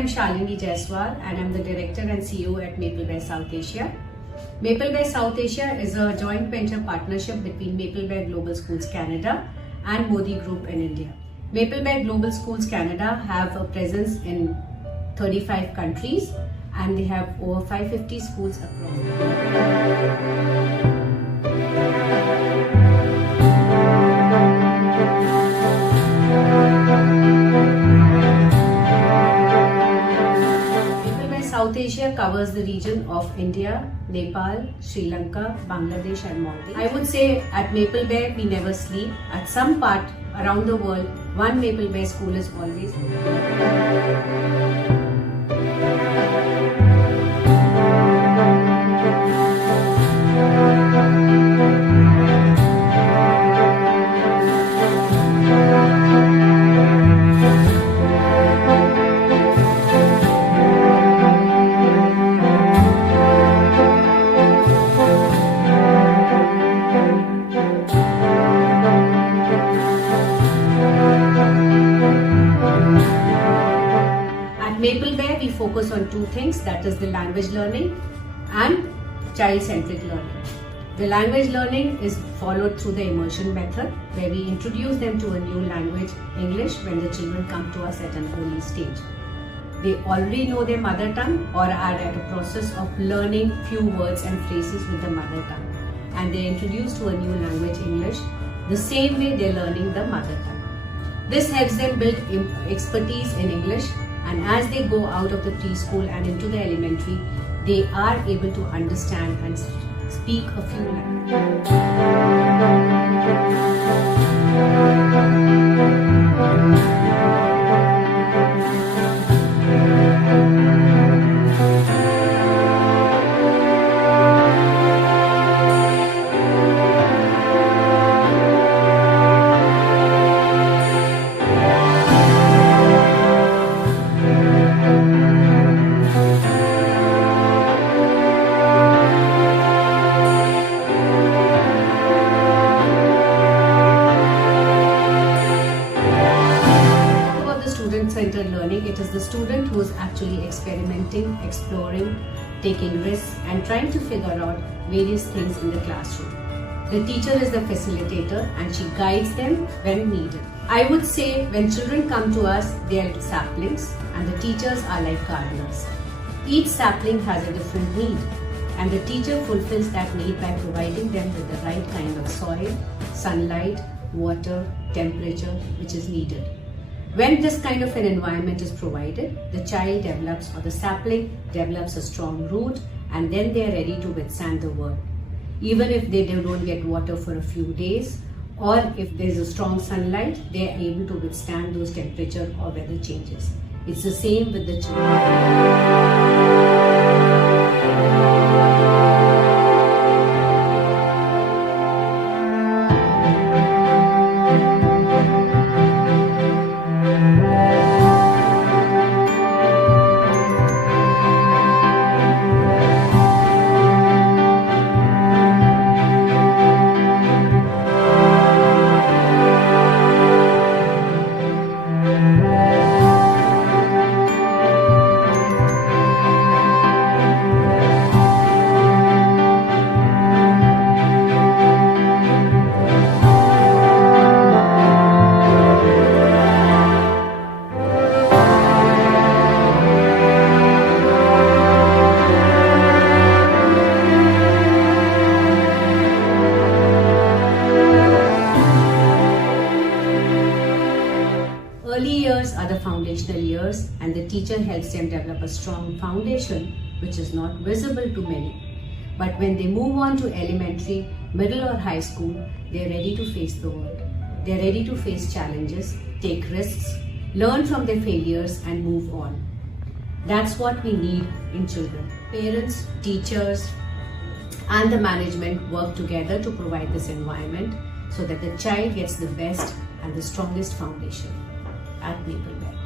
am Shalini Jaiswal and I am the Director and CEO at Mapleware South Asia. Mapleware South Asia is a joint venture partnership between Mapleware Global Schools Canada and Modi Group in India. Mapleware Global Schools Canada have a presence in 35 countries and they have over 550 schools across the world. South Asia covers the region of India, Nepal, Sri Lanka, Bangladesh and Maldives. I would say at Mapleware we never sleep. At some part around the world, one Mapleware school is always Mapleware, we focus on two things, that is the language learning and child-centric learning. The language learning is followed through the immersion method, where we introduce them to a new language, English, when the children come to us at an early stage. They already know their mother tongue or are at a process of learning few words and phrases with the mother tongue. And they are introduced to a new language, English, the same way they are learning the mother tongue. This helps them build expertise in English. And as they go out of the preschool and into the elementary, they are able to understand and speak a few languages. Student-centered learning, it is the student who is actually experimenting, exploring, taking risks and trying to figure out various things in the classroom. The teacher is the facilitator and she guides them when needed. I would say when children come to us, they are saplings and the teachers are like gardeners. Each sapling has a different need and the teacher fulfills that need by providing them with the right kind of soil, sunlight, water, temperature which is needed. When this kind of an environment is provided, the child develops or the sapling develops a strong root and then they are ready to withstand the world. Even if they don't get water for a few days or if there is a strong sunlight, they are able to withstand those temperature or weather changes. It's the same with the children. Early years are the foundational years and the teacher helps them develop a strong foundation which is not visible to many. But when they move on to elementary, middle or high school, they are ready to face the world. They are ready to face challenges, take risks, learn from their failures and move on. That's what we need in children. Parents, teachers and the management work together to provide this environment so that the child gets the best and the strongest foundation at Mapleware.